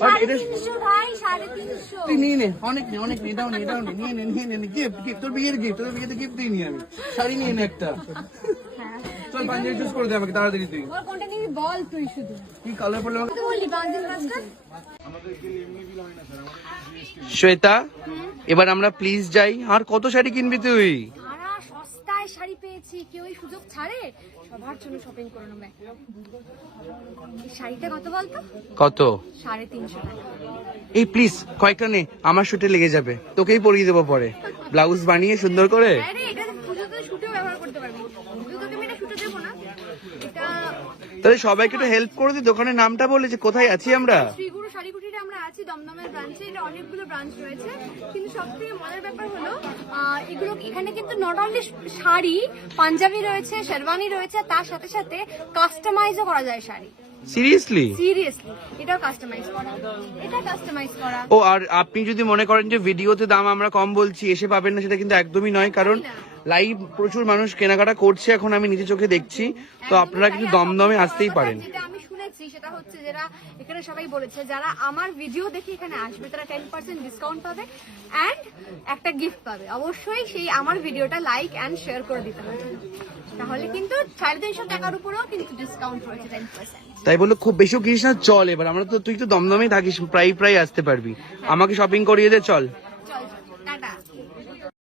শাড়ি নিয়ে নে একটা। চল পাঞ্জাবি চুজ করে দে আমাকে তাড়াতাড়ি তুই। কোনটা নিবি বল তুই শুধু। কি কালার পড়লে আমাকে বললি বান্দিল কাজটা শ্বেতা এবার আমরা প্লিজ যাই। আর কত শাড়ি কিনবি তুই? সস্তায় শাড়ি পেয়েছি কেউ সুযোগ ছাড়ে? সবার জন্য শপিং করে নেবে। শাড়িটা কত বলতো? কত? সাড়ে তিনশো টাকা। এই প্লিজ কয়েকটা নে আমার শুটে লেগে যাবে। তোকেই পরিয়ে দেবো পরে। ব্লাউজ বানিয়ে সুন্দর করে। এটা তাহলে সবাইকে একটু হেল্প করে দি দোকানের নামটা বলে যে কোথায় আছি আমরা? শ্রীগুরু শাড়িকুটিতে আমরা আছি দমদমের ব্রাঞ্চে এটা অনেকগুলো ব্রাঞ্চ রয়েছে। কিন্তু সব মজার ব্যাপার হলো এগুলো এখানে কিন্তু নট অনলি শাড়ি পাঞ্জাবি রয়েছে শেরওয়ানি রয়েছে তার সাথে সাথে কাস্টমাইজও করা যায় শাড়ি। সিরিয়াসলি সিরিয়াসলি এটাও কাস্টমাইজ করা। এটা কাস্টমাইজ করা। ও আর আপনি যদি মনে করেন যে ভিডিওতে দাম আমরা কম বলছি এসে পাবেন না সেটা কিন্তু একদমই নয় কারণ লাইভ প্রচুর মানুষ কেনাকাটা করছে এখন আমি নিজে চোখে দেখছি। তো আপনারা কিন্তু দমদমে আসতেই পারেন। সেটা হচ্ছে যারা এখানে সবাই বলেছে, যারা আমার ভিডিও দেখে এখানে আসবে, তারা টেন পার্সেন্ট ডিসকাউন্ট পাবে অ্যান্ড একটা গিফট পাবে। অবশ্যই সেই আমার ভিডিওটা লাইক অ্যান্ড শেয়ার করে দিতে হবে। তাহলে কিন্তু সাড়ে তিনশো টাকার উপরেও কিন্তু ডিসকাউন্ট রয়েছে টেন পার্সেন্ট তাই বলল, খুব বেশিও কিনিস না, চল এবার। আমরা তো, তুই তো দমদমেই থাকিস, প্রায় প্রায় আসতে পারবি। আমাকে শপিং করিয়ে দে, চল।